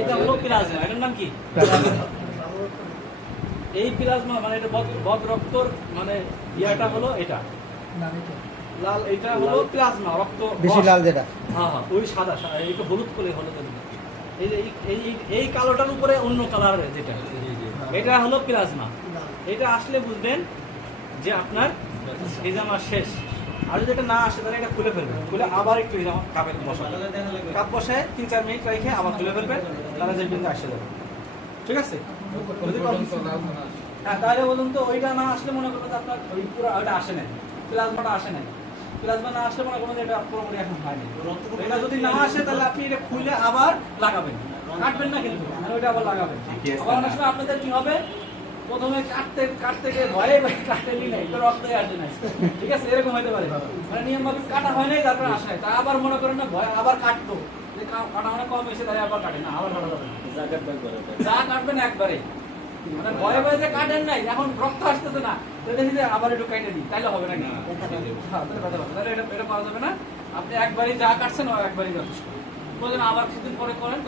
এটা হলো প্লাজমা, এটার নাম কি? এই প্লাজমা মানে এটা বদ রক্তর মানে ইয়াটা হলো এটা লাল, এটা হলো প্লাজমা রক্ত বেশি লাল যেটা। হ্যাঁ হ্যাঁ, ওই সাদা এইটা হলুদ করে হলুদ। এই যে এই কালোটার উপরে অন্য কালার যেটা, এটা হলো প্লাজমা। এটা আসলে বুঝবেন যে আপনার হিজামা শেষ। আর যদি এটা না আসে তাহলে এটা খুলে ফেলবেন, খুলে আবার একটু হিজামা কাপে বসাবেন, কাপ বসায় 3-4 মিনিট রেখে আবার খুলে ফেলবেন, তাহলে যে বিন্দু আসে যাবে। ঠিক আছে? হ্যাঁ, তাহলে বলুন তো ওইটা না আসলে মনে করবেন যে আপনার ওই পুরো ওইটা আসে না, প্লাজমাটা আসে না। প্লাজমা না আসলে মনে করবেন যে এটা পুরোপুরি এখন হয়নি। এটা যদি না আসে তাহলে আপনি এটা খুলে আবার লাগাবেন, কাটবেন না কিন্তু, ওইটা আবার লাগাবেন। আবার অনেক সময় আপনাদের কি হবে, প্রথমে কাটতে গিয়ে ভয়ে কাটতে নিলে এটা রক্তই আসে না। ঠিক আছে, এরকম হতে পারে, মানে নিয়ম ভাবে কাটা হয় নাই তারপর আসে নাই, তা আবার মনে করেন না ভয় আবার কাটতো, যে কাটা মানে কম হয়েছে তাই আবার কাটে না, আবার কাটা যাবে না, যা কাটবেন একবারে। মানে ভয়ে ভয়ে যে কাটেন নাই, এখন রক্ত আসতেছে না, তো দেখি যে আবার একটু কেটে দিই, তাইলে হবে নাকি? হ্যাঁ, তাহলে এটা পাওয়া যাবে না। আপনি একবারই যা কাটছেন একবারই যথেষ্ট। প্রয়োজন আবার কিছুদিন পরে করেন।